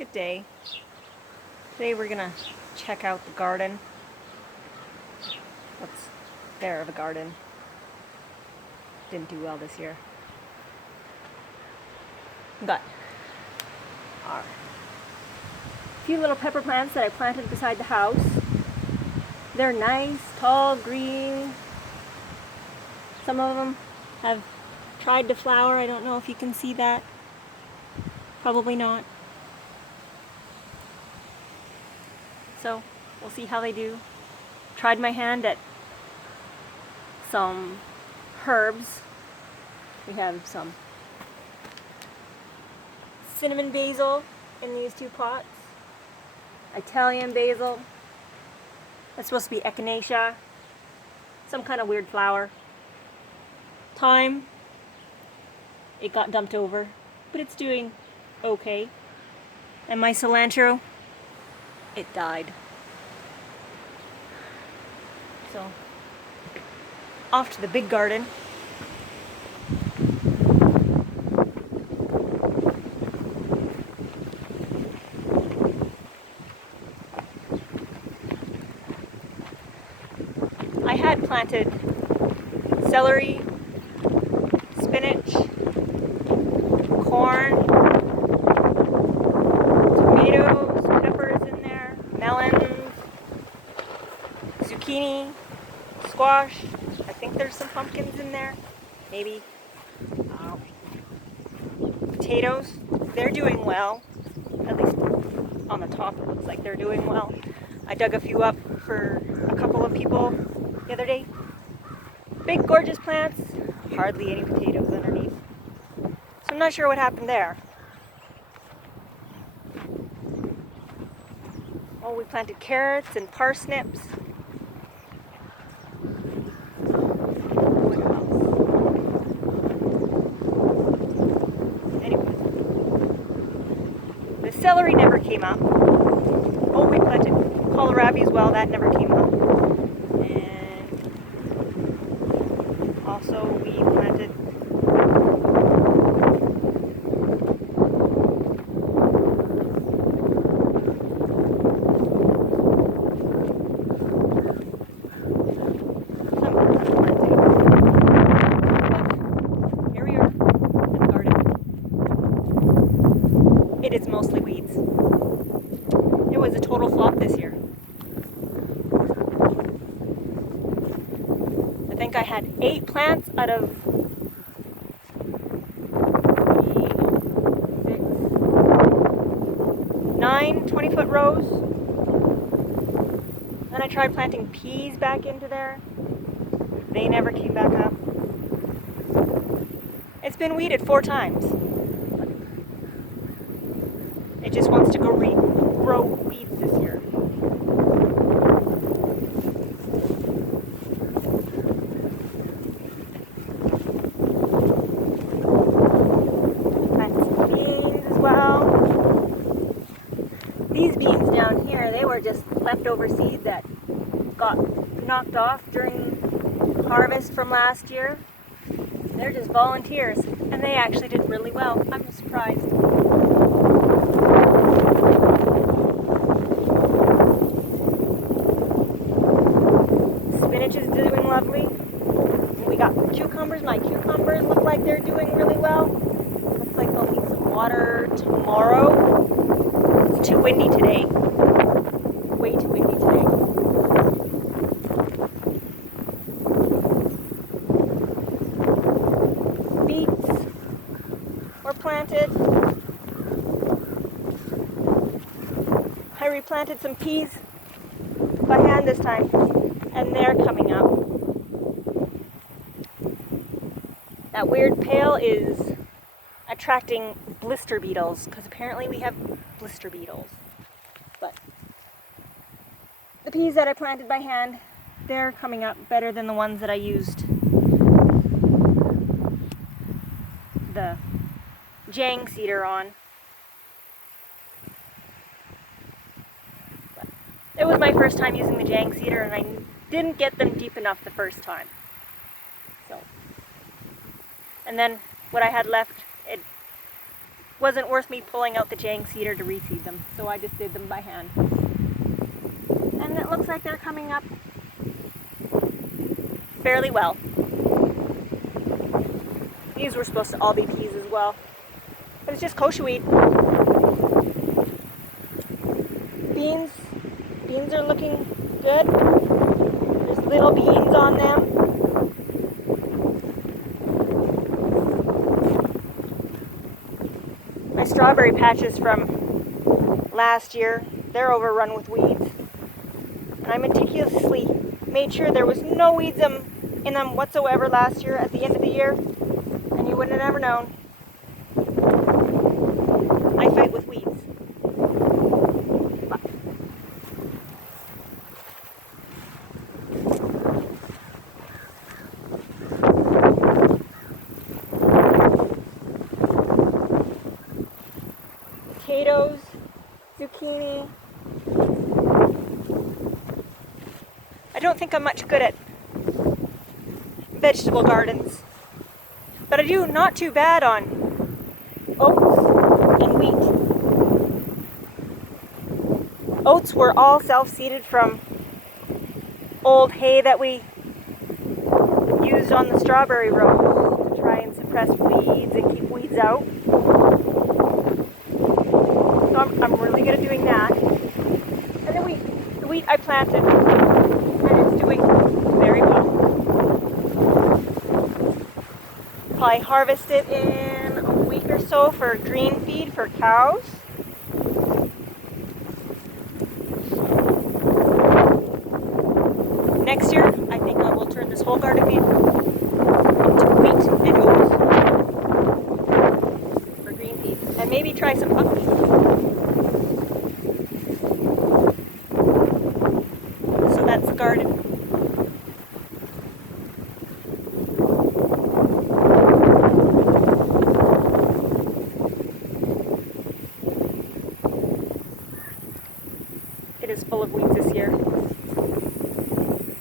Good day. Today we're gonna check out the garden. What's there, the garden. Didn't do well this year. We got our few little pepper plants that I planted beside the house. They're nice, tall, green. Some of them have tried to flower. I don't know if you can see that. Probably not. So we'll see how they do. Tried my hand at some herbs. We have some cinnamon basil in these two pots. Italian basil. That's supposed to be echinacea. Some kind of weird flower. Thyme. It got dumped over, but it's doing okay. And my cilantro, it died. So, off to the big garden. I had planted celery, spinach, corn, tomatoes, peppers in there, melons, zucchini, squash. I think there's some pumpkins in there, maybe. Potatoes, they're doing well. At least on the top it looks like they're doing well. I dug a few up for a couple of people the other day. Big gorgeous plants, hardly any potatoes underneath. So I'm not sure what happened there. Oh, we planted carrots and parsnips. What else? Anyway, the celery never came up. Oh, we planted kohlrabi as well. That never came up. And also we planted here we are in the garden. It is mostly weeds. It was a total flop this year. I think I had 8 plants out of 9 20-foot rows. Then I tried planting peas back into there. They never came back up. It's been weeded 4 times. It just wants to go grow weeds this year. Planted some beans as well. These beans down here, they were just leftover seed that got knocked off during harvest from last year. They're just volunteers, and they actually did really well. I'm surprised. Spinach is doing lovely. We got cucumbers. My cucumbers look like they're doing really well. Looks like they'll need some water tomorrow. It's too windy today. Way too windy today. Beets were planted. I replanted some peas by hand this time, and they're coming up. That weird pail is attracting blister beetles, because apparently we have blister beetles. But the peas that I planted by hand, they're coming up better than the ones that I used the Jang seeder on. But it was my first time using the Jang seeder, and I didn't get them deep enough the first time. So, and then what I had left, it wasn't worth me pulling out the Jang seeder to reseed them, so I just did them by hand. And it looks like they're coming up fairly well. These were supposed to all be peas as well, but it's just kochia weed. Beans are looking good. There's little beans on them. My strawberry patches from last year, they're overrun with weeds. And I meticulously made sure there was no weeds in them whatsoever last year at the end of the year. And you wouldn't have ever known. I fight with weeds. Potatoes, zucchini. I don't think I'm much good at vegetable gardens, but I do not too bad on oats and wheat. Oats were all self-seeded from old hay that we used on the strawberry rows to try and suppress weeds and keep weeds out. So I'm really good at doing that. And the wheat I planted, and it's doing very well. Probably harvest it in a week or so for green feed for cows. Next year, I think I will turn this whole garden into wheat and oats for green feed, and maybe try some pumpkin. So that's the garden. It is full of weeds this year.